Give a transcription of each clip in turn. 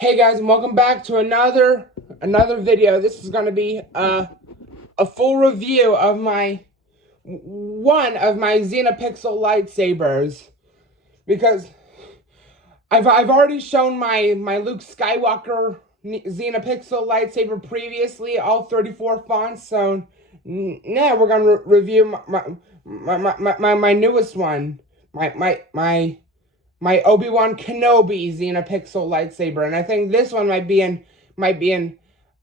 Hey guys, and welcome back to another video. This is going to be a full review of one of my Xenopixel lightsabers, because I've already shown my Luke Skywalker Xenopixel lightsaber previously, all 34 fonts. So now we're going to review my newest one, my Obi-Wan Kenobi Xenopixel lightsaber, and I think this one might be an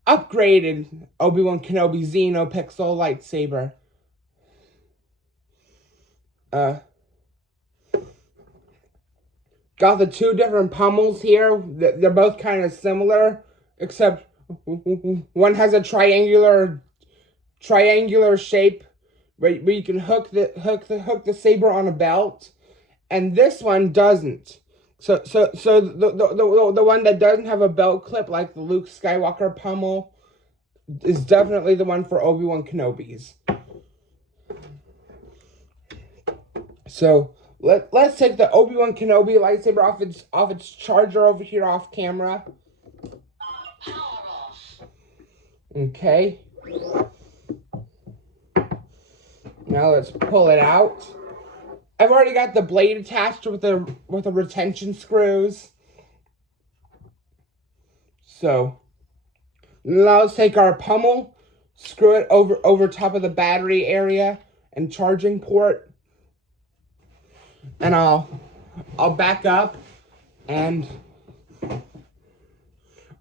upgraded Obi-Wan Kenobi Xenopixel lightsaber. Got the two different pommels here. They're both kind of similar, except one has a triangular shape where you can hook the saber on a belt, and this one doesn't. So the one that doesn't have a belt clip like the Luke Skywalker pommel is definitely the one for Obi-Wan Kenobi's. So let's take the Obi-Wan Kenobi lightsaber off its charger over here off camera. Okay. Now let's pull it out. I've already got the blade attached with the retention screws. So now let's take our pommel, screw it over top of the battery area and charging port. And I'll back up, and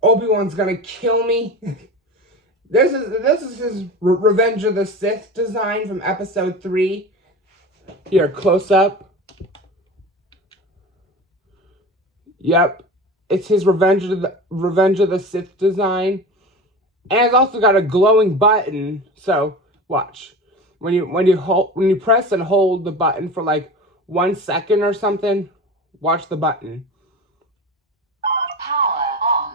Obi-Wan's gonna kill me. This is his Revenge of the Sith design from Episode 3. Here, close up. Yep, it's his Revenge of the Sith design, and it's also got a glowing button. So watch, when you press and hold the button for like 1 second or something, watch the button. Power on.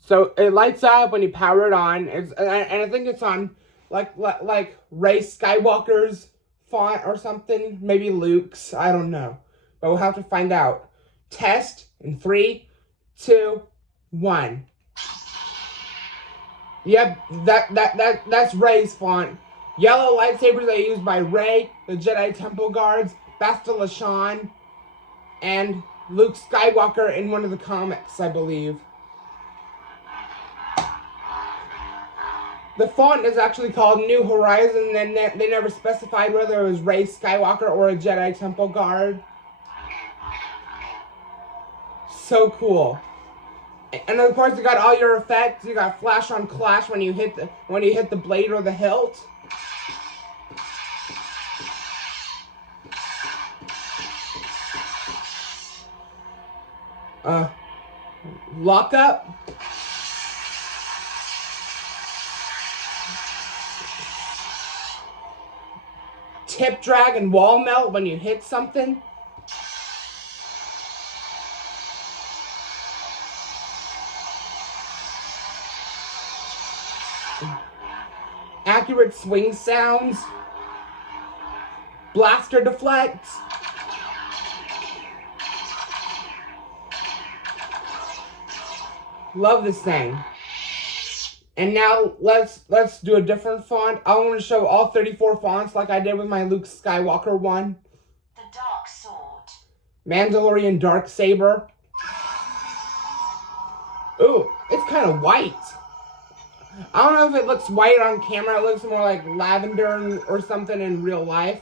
So it lights up when you power it on. And I think it's on like Rey Skywalker's font or something, maybe Luke's, I don't know, but we'll have to find out. Test in 3, 2, 1. Yep, that's Rey's font. Yellow lightsabers are used by Rey, the Jedi Temple Guards, Bastila Lashan, and Luke Skywalker in one of the comics, I believe. The font is actually called New Horizon, and they never specified whether it was Rey Skywalker or a Jedi Temple Guard. So cool. And of course, you got all your effects. You got flash on clash when you hit the blade or the hilt. Lock up. Tip drag and wall melt when you hit something. Accurate swing sounds. Blaster deflects. Love this thing. And now let's do a different font. I want to show all 34 fonts like I did with my Luke Skywalker one. The Dark Sword. Mandalorian Darksaber. Ooh, it's kind of white. I don't know if it looks white on camera. It looks more like lavender or something in real life.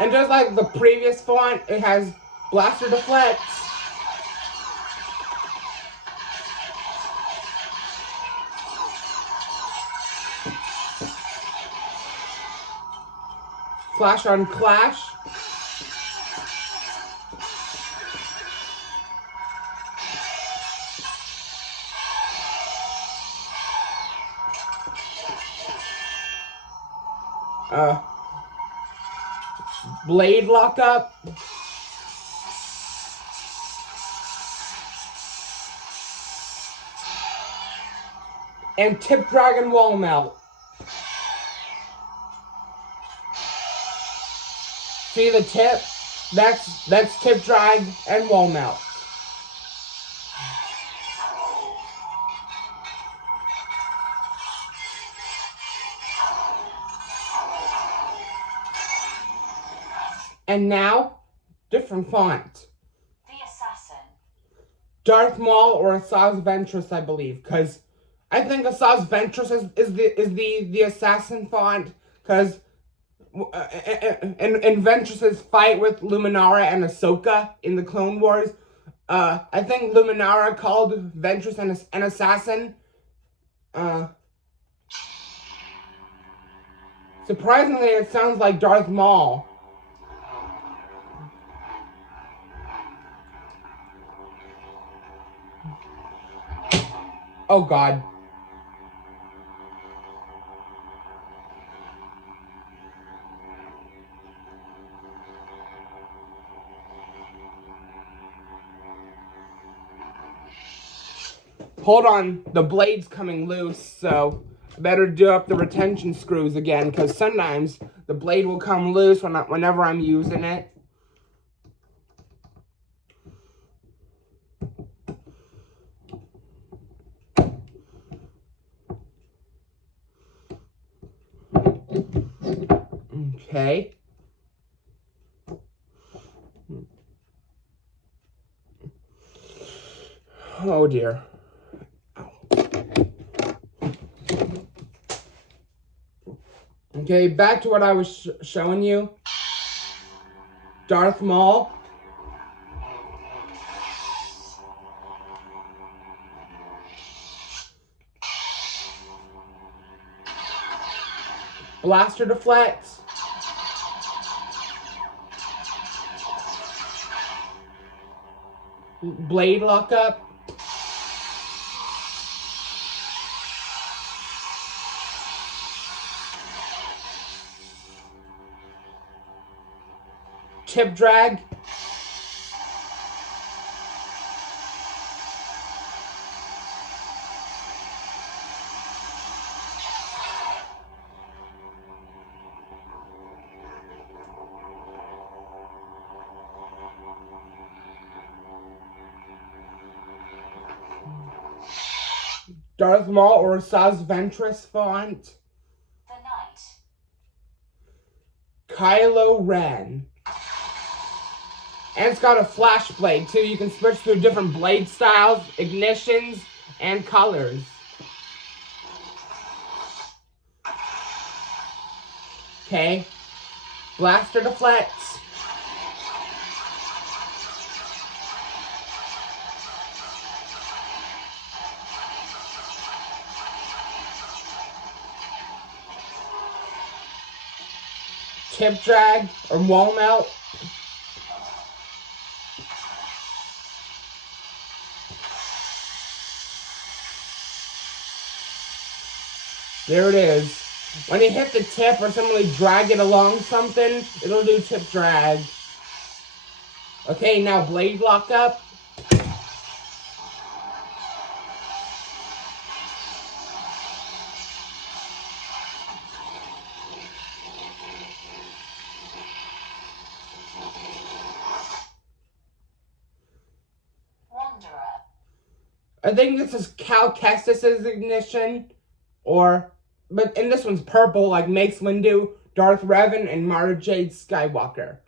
And just like the previous font, it has blaster deflects. Flash on clash. Blade lockup. And tip dragon wall melt. See the tip? That's tip drag and wall melt. And now, different font. The assassin. Darth Maul or Asajj Ventress, I believe, because I think Asajj Ventress is the assassin font, because in Ventress's fight with Luminara and Ahsoka in the Clone Wars, I think Luminara called Ventress an assassin. Surprisingly, it sounds like Darth Maul. Oh God. Hold on, the blade's coming loose, so I better do up the retention screws again, because sometimes the blade will come loose whenever I'm using it. Okay. Oh dear. Okay, back to what I was showing you. Darth Maul. Blaster deflects. Blade lockup. Tip drag. Darth Maul or Asajj Ventress font. The knight. Kylo Ren. And it's got a flash blade too. You can switch through different blade styles, ignitions, and colors. Okay. Blaster deflects. Tip drag or wall melt. There it is. When you hit the tip or somebody drag it along something, it'll do tip drag. Okay, now blade lock up. Wanderer. I think this is Cal Kestis's ignition, but and this one's purple, like Mace Windu, Darth Revan, and Mara Jade Skywalker.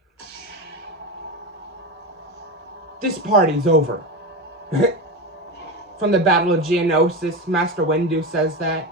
This party's over. From the Battle of Geonosis, Master Windu says that.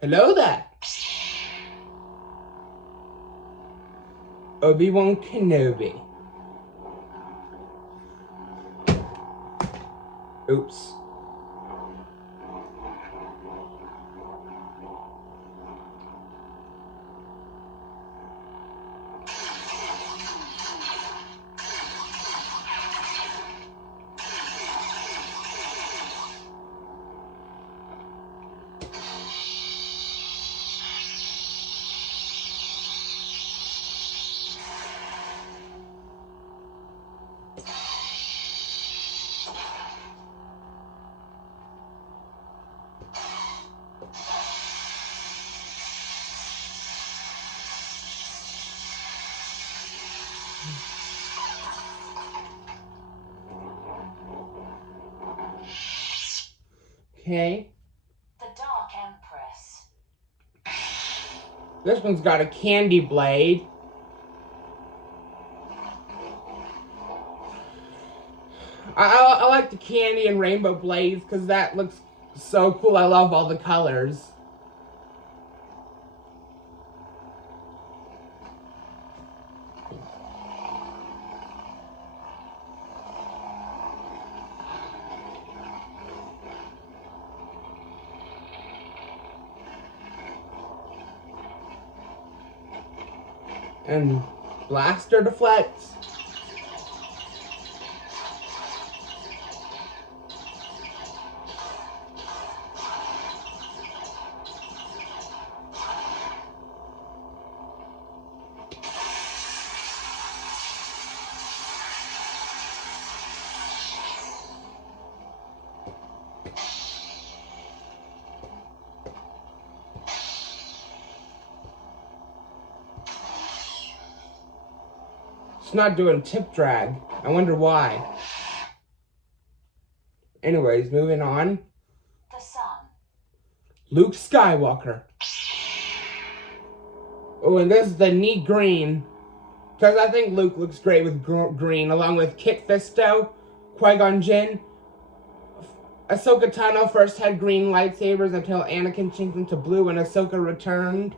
Hello there. Obi-Wan Kenobi. Oops. Okay. The Dark Empress. This one's got a candy blade. I like the candy and rainbow blades because that looks so cool. I love all the colors. And blaster deflects. It's not doing tip drag. I wonder why. Anyways, moving on. The Sun. Luke Skywalker. Oh, and this is the neat green. Because I think Luke looks great with green, along with Kit Fisto, Qui-Gon Jinn. Ahsoka Tano first had green lightsabers until Anakin changed them to blue and Ahsoka returned.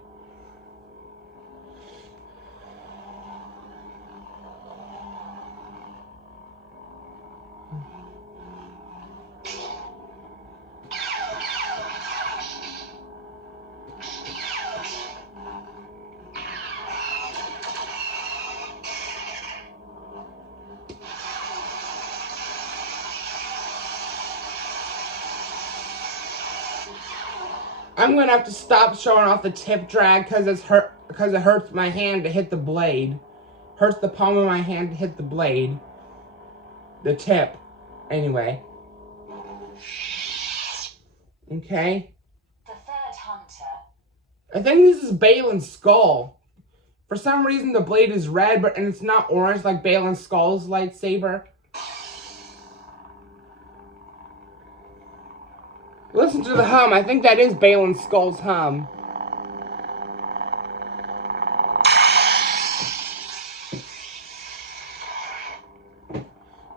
I'm gonna have to stop showing off the tip drag because it hurts my hand to hit the blade. Hurts the palm of my hand to hit the blade. The tip. Anyway. Okay. The Third Hunter. I think this is Balin's skull. For some reason the blade is red, and it's not orange like Balin's skull's lightsaber. Listen to the hum. I think that is Balin's skull's hum.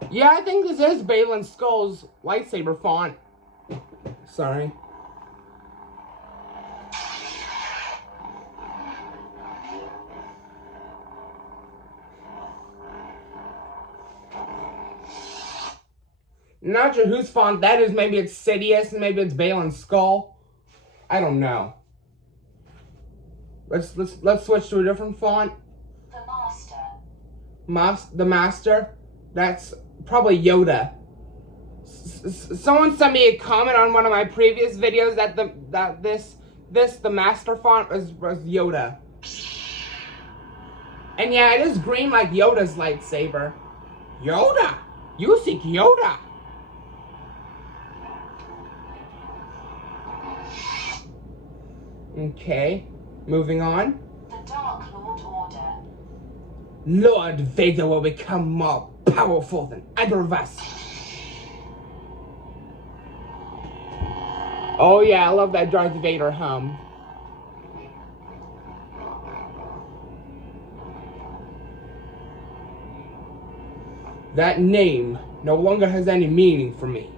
Yeah, I think this is Balin's skull's lightsaber font. Sorry. Not sure whose font that is. Maybe it's Sidious and maybe it's Balin's skull. I don't know. Let's switch to a different font. The Master. The Master. That's probably Yoda. Someone sent me a comment on one of my previous videos that the Master font was Yoda. And yeah, it is green like Yoda's lightsaber. Yoda! You seek Yoda! Okay, moving on. The Dark Lord Order. Lord Vader will become more powerful than either of us. Oh yeah, I love that Darth Vader hum. That name no longer has any meaning for me.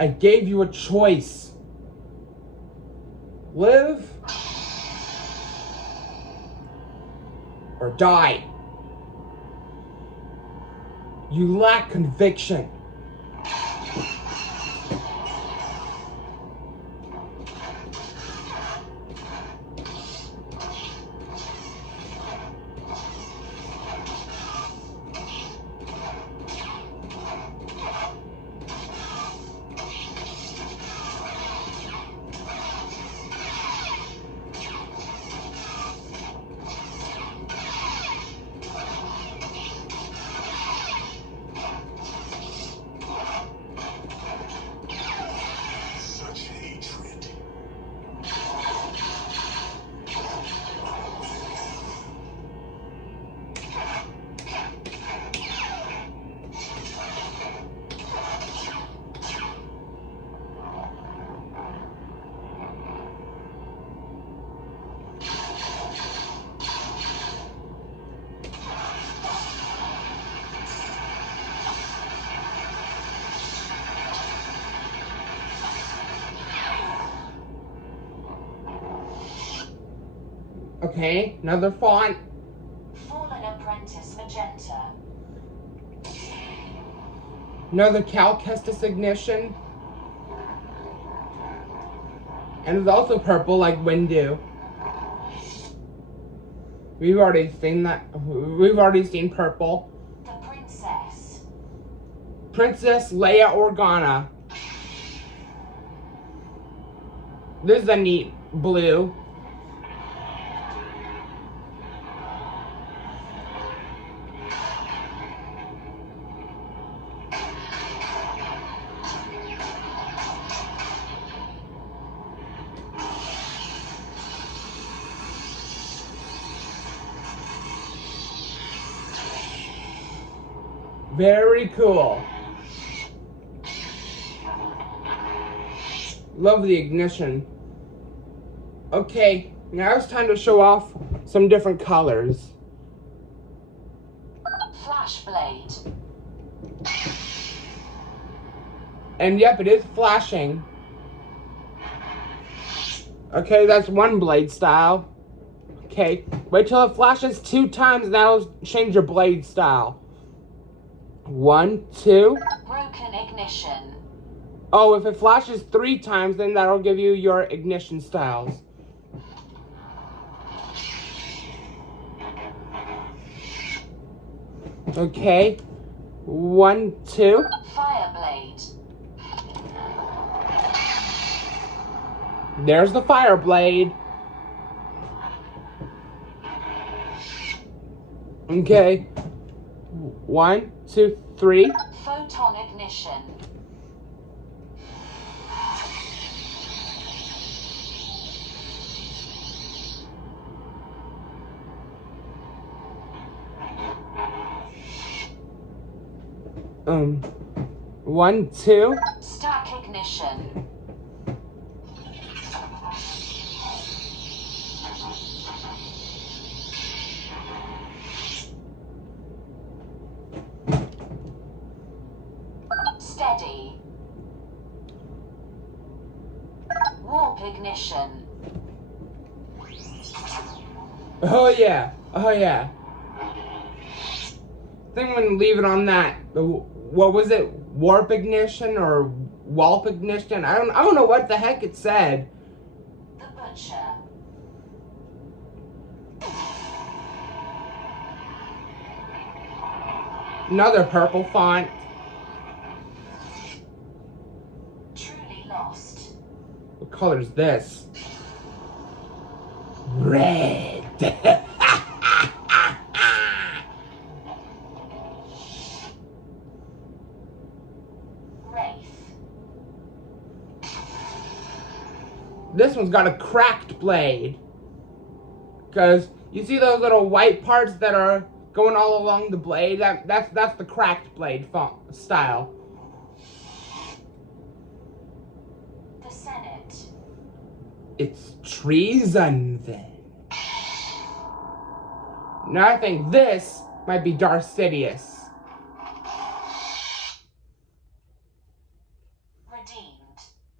I gave you a choice. Live or die. You lack conviction. Okay, another font. Fallen Apprentice Magenta. Another Cal Kestis Ignition. And it's also purple like Windu. We've already seen that. We've already seen purple. The Princess. Princess Leia Organa. This is a neat blue. Very cool. Love the ignition. Okay, now it's time to show off some different colors. Flashblade. And yep, it is flashing. Okay, that's one blade style. Okay, wait till it flashes 2 times and that'll change your blade style. 1, 2. Broken ignition. Oh, if it flashes 3 times, then that'll give you your ignition styles. Okay. 1, 2. Fireblade. There's the fire blade. Okay. 1, 2, 3. Photon ignition. One, 2. Stack ignition. Steady. Warp ignition. Oh yeah. Oh yeah. I think I'm gonna leave it on that. What was it? Warp ignition or Walp ignition? I don't know what the heck it said. The Butcher. Another purple font. Truly lost. What color is this? Red. Wraith. This one's got a cracked blade. Because you see those little white parts that are going all along the blade? That's the cracked blade font style. The Senate. It's treason then. Now I think this might be Darth Sidious.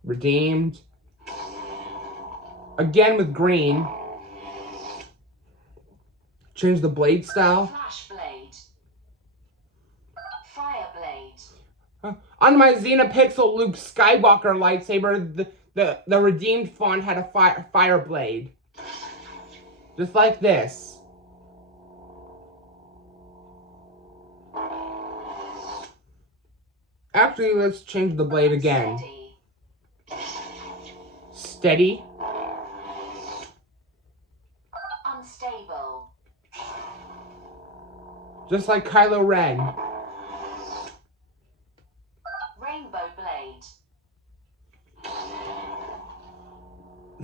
Redeemed. Again with green. Change the blade style. Flashblade. On my Xenopixel Luke Skywalker lightsaber, the redeemed font had a fire blade. Just like this. Actually, let's change the blade again. Steady. Unstable. Just like Kylo Ren. Rainbow blade.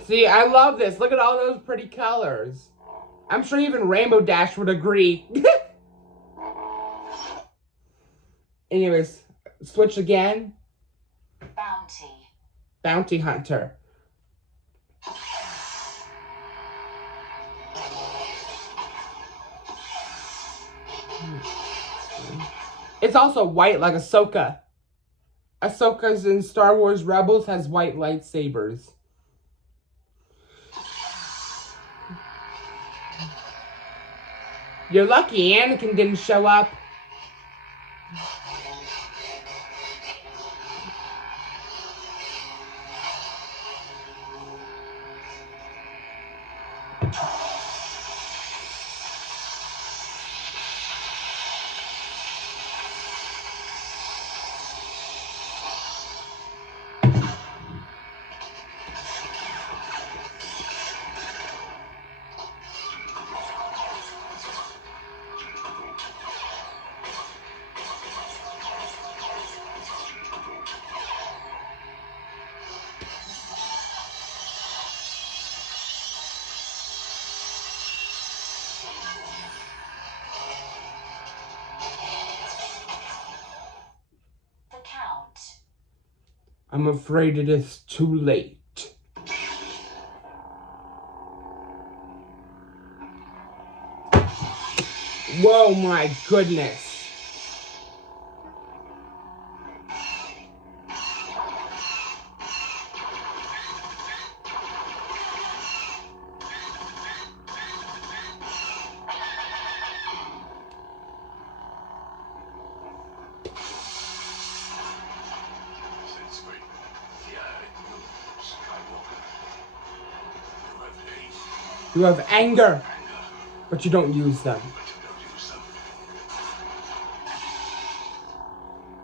See, I love this. Look at all those pretty colors. I'm sure even Rainbow Dash would agree. Anyways, switch again. Bounty. Bounty Hunter. It's also white like Ahsoka. Ahsoka's in Star Wars Rebels has white lightsabers. You're lucky Anakin didn't show up. I'm afraid it is too late. Whoa, my goodness. You have anger, but you don't use them.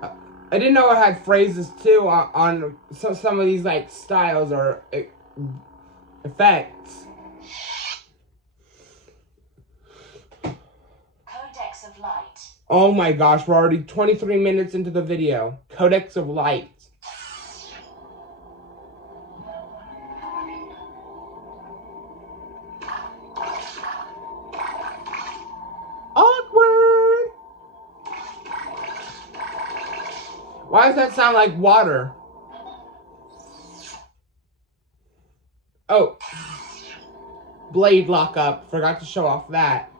I didn't know it had phrases too on some of these like styles or effects. Codex of Light. Oh my gosh, we're already 23 minutes into the video. Codex of Light. Awkward! Why does that sound like water? Oh. Blade lockup. Forgot to show off that.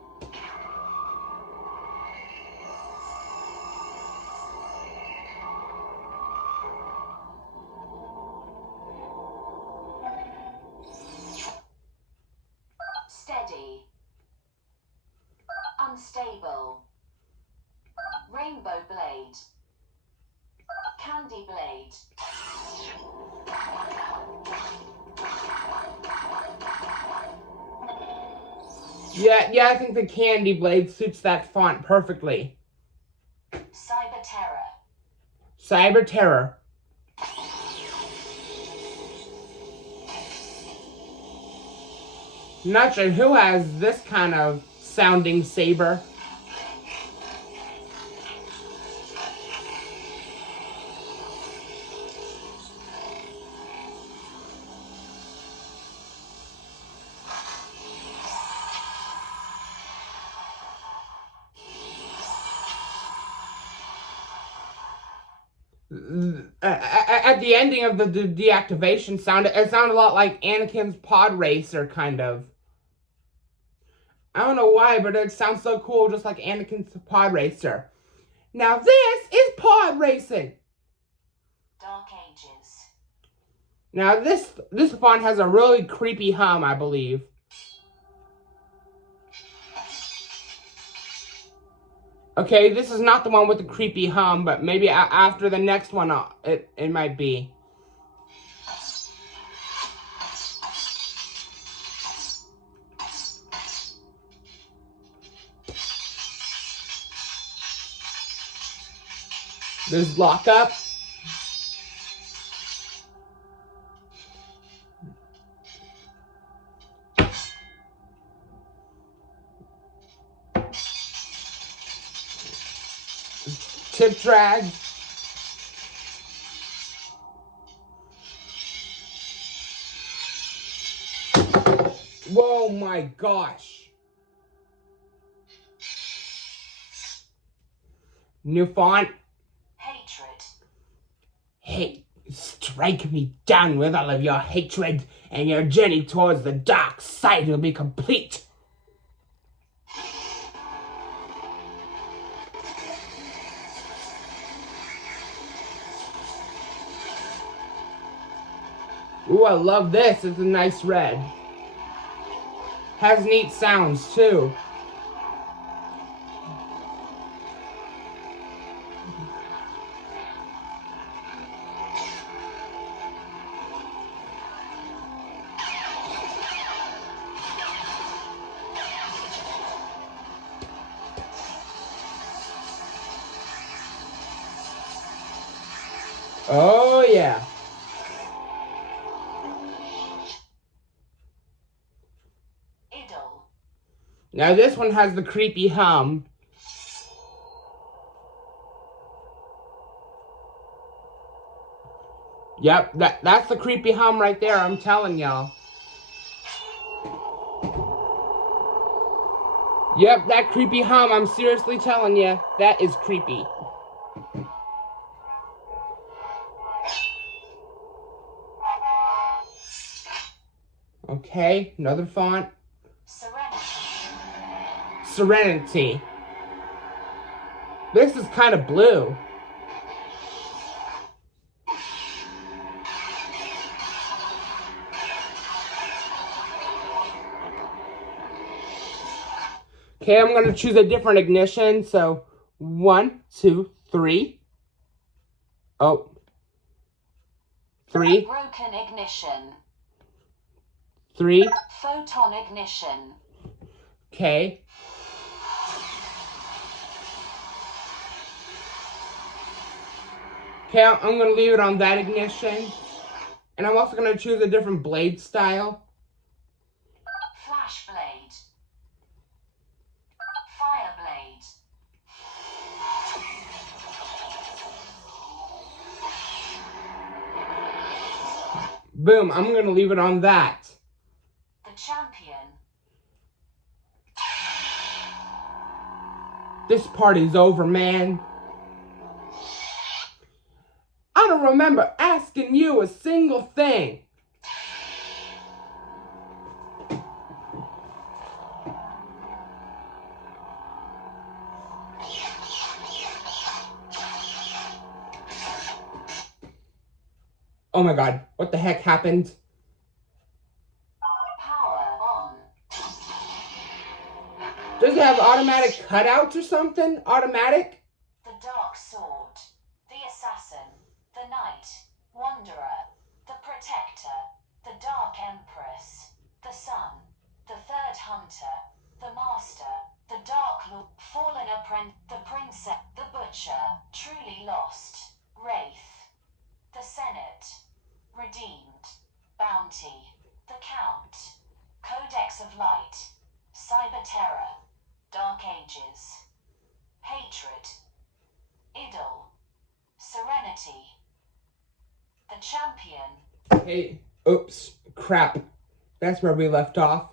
Steady. Unstable. Rainbow blade. Candy blade. Yeah, I think the candy blade suits that font perfectly. Cyber terror. Cyber terror. Not sure who has this kind of sounding saber. At the ending of the deactivation it sounded a lot like Anakin's pod racer, kind of. I don't know why, but it sounds so cool, just like Anakin's pod racer. Now this is pod racing. Dark Ages. Now this font has a really creepy hum, I believe. Okay, this is not the one with the creepy hum, but maybe after the next one, it might be. There's lockup. Tip drag. Whoa, my gosh. New font. Hatred. Hate. Strike me down with all of your hatred, and your journey towards the dark side will be complete. Ooh, I love this. It's a nice red. Has neat sounds, too. Oh, yeah. Idle. Now this one has the creepy hum. Yep, that's the creepy hum right there, I'm telling y'all. Yep, that creepy hum, I'm seriously telling you, that is creepy. Okay, another font. Serenity. This is kind of blue. Okay, I'm going to choose a different ignition. So, 1, 2, 3. Oh. 3. Broken ignition. 3. Photon ignition. Okay. Okay, I'm going to leave it on that ignition. And I'm also going to choose a different blade style. Flash blade. Fire blade. Boom, I'm going to leave it on that. The champion. This party's over, man. I don't remember asking you a single thing. Oh my god, what the heck happened? Power on. Does it have automatic cutouts or something? Automatic? The dark sword. The assassin. The knight. Wanderer. The protector. The dark empress. The sun. The third hunter. The master. The dark lord. Fallen apprentice. The princess. The butcher. Truly lost. Wraith. The senate. Redeemed. Bounty. The count. Codex of light. Cyber terror. Dark ages. Hatred. Idle. Serenity. The champion. Hey, oops, crap. That's where we left off.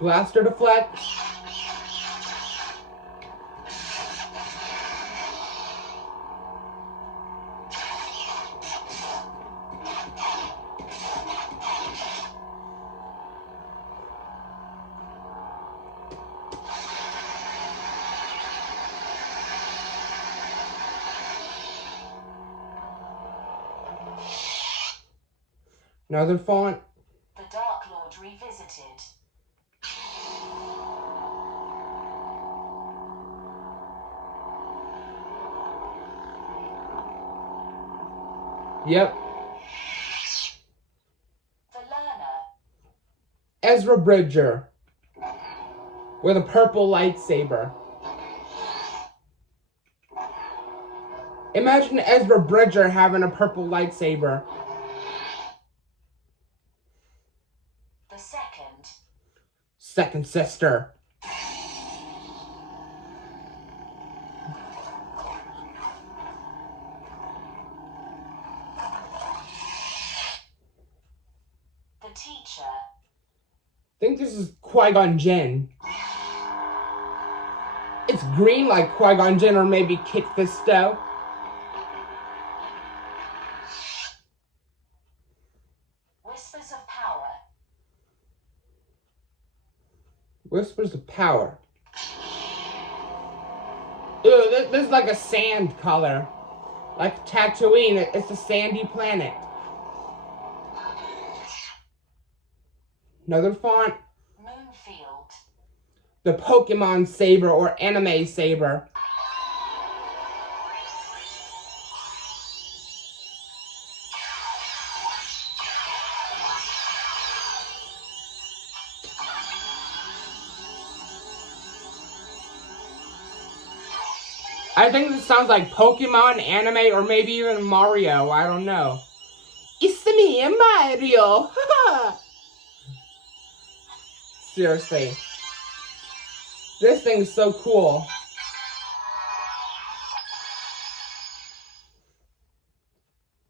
Blaster deflect. Another font. The Dark Lord revisited. Yep. The learner. Ezra Bridger. With a purple lightsaber. Imagine Ezra Bridger having a purple lightsaber. The second. Second sister. The teacher. I think this is Qui-Gon Jinn. It's green like Qui-Gon Jinn or maybe Kit Fisto. Whispers of power. Whispers of power. Ooh, this is like a sand color. Like Tatooine, it's a sandy planet. Another font. Moonfield. The Pokemon saber or anime saber. I think this sounds like Pokemon, anime, or maybe even Mario. I don't know. It's me, Mario. Seriously. This thing's so cool.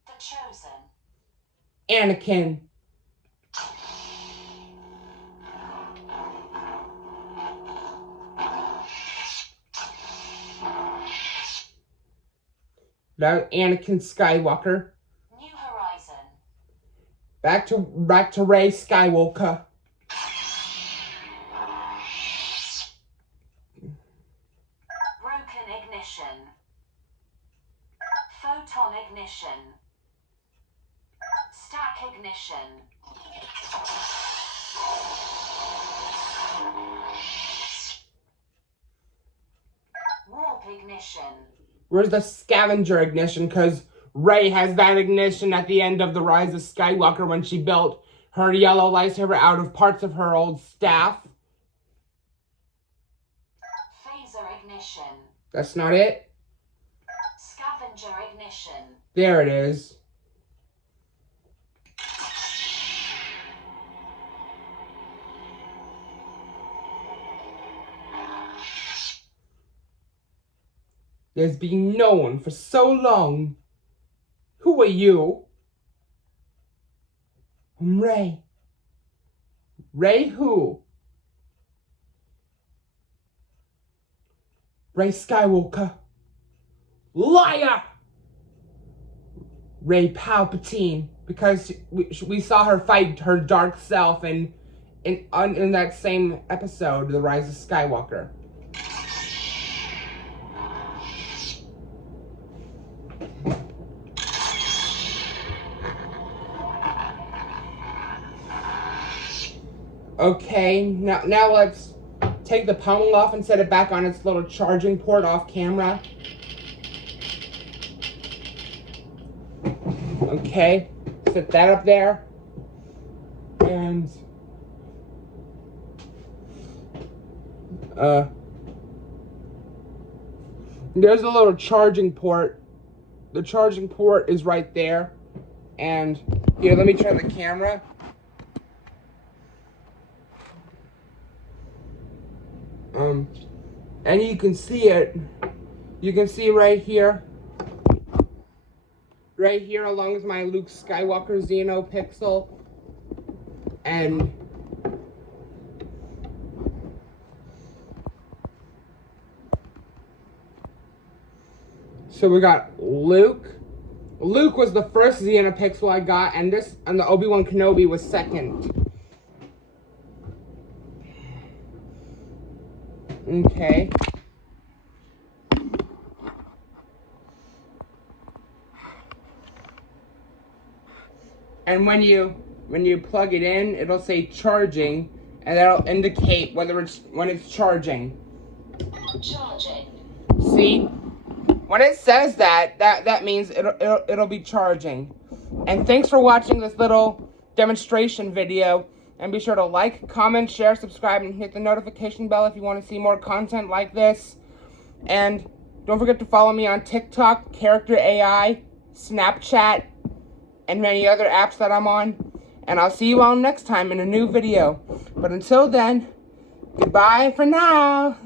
The chosen. Anakin. That Anakin Skywalker. New Horizon. Back to Rey Skywalker. Broken ignition. Photon ignition. Stack ignition. Warp ignition. Where's the scavenger ignition? Because Rey has that ignition at the end of The Rise of Skywalker when she built her yellow lightsaber out of parts of her old staff. Phaser ignition. That's not it. Scavenger ignition. There it is. There's been no one for so long. Who are you? I'm Rey. Rey who? Rey Skywalker. Liar! Rey Palpatine. Because we saw her fight her dark self in that same episode, The Rise of Skywalker. Okay, now let's take the pommel off and set it back on its little charging port off camera. Okay, set that up there. And there's a little charging port. The charging port is right there. And here, let me turn the camera. And you can see it. You can see right here. Right here along with my Luke Skywalker Xenopixel. And so we got Luke. Luke was the first Xenopixel I got, and the Obi-Wan Kenobi was second. Okay. And when you when you plug it in, it'll say charging, and that'll indicate whether when it's charging. Charging. See? When it says that means it'll be charging. And thanks for watching this little demonstration video. And be sure to like, comment, share, subscribe, and hit the notification bell if you want to see more content like this. And don't forget to follow me on TikTok, Character AI, Snapchat, and many other apps that I'm on. And I'll see you all next time in a new video. But until then, goodbye for now.